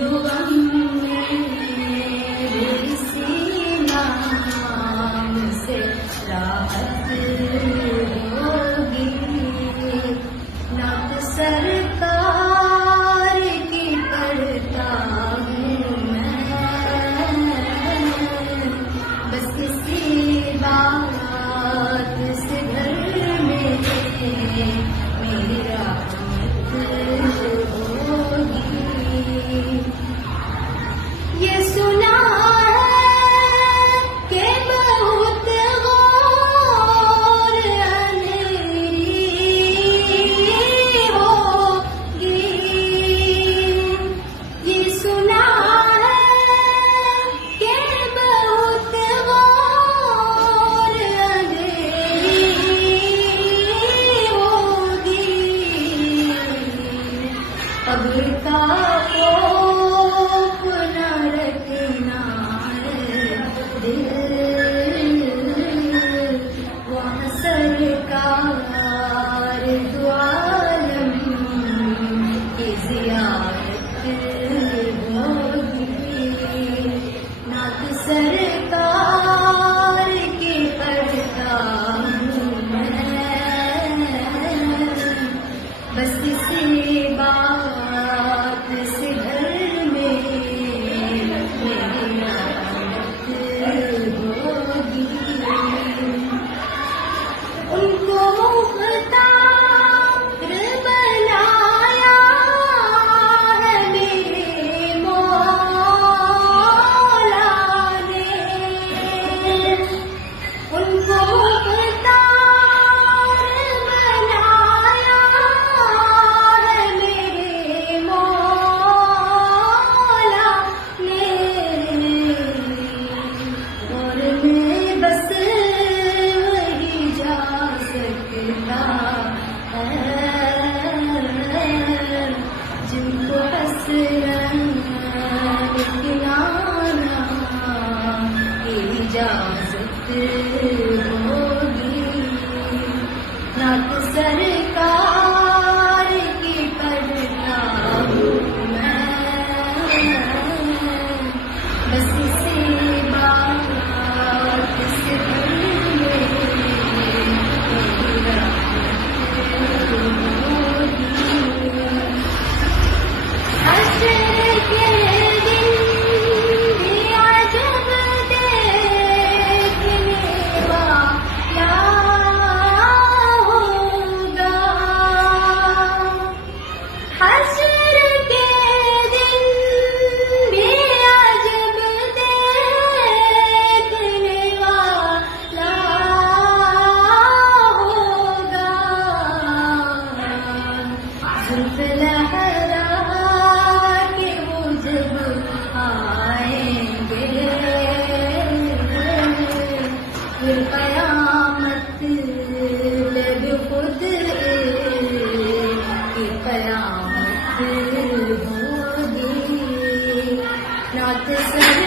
जो गम में इसी नाम से राहत होगी। नात सरकार की पढ़ता हूँ मैं, बस किसी बात से घर में मेरी राहत होगी। ये सुना है कि बहुत गौर अंधेरी होगी। ये सुना है कि बहुत गौर अंधेरी होगी। कब्र का खौफ न रखना है दिल, वहाँ सरकार दो आलम की ज़ियारत होगी। नात सरकार की पढ़ता हूँ मैं, बस किसी बात से घर में मेरी राहत होगी। उनको मुख्तार बनाया है मेरे मौला ने। उनको मुख्तार बनाया है मेरे मौला ने। और मैं बस वही जा सकता है जिनको हसरत दिलाना इजाजत होगी। नात सरकार की पढ़ता हूँ मैं, बस किसी बात से घर में मेरी राहत होगी। हश्र के दिन भी अजब देखने वाला होगा। हश्र के दिन भी अजब देखने वाला होगा। जुल्फ लहरा के वो जब आएंगे, फिर कयामत लग खुद की कयामत होगी। नात सर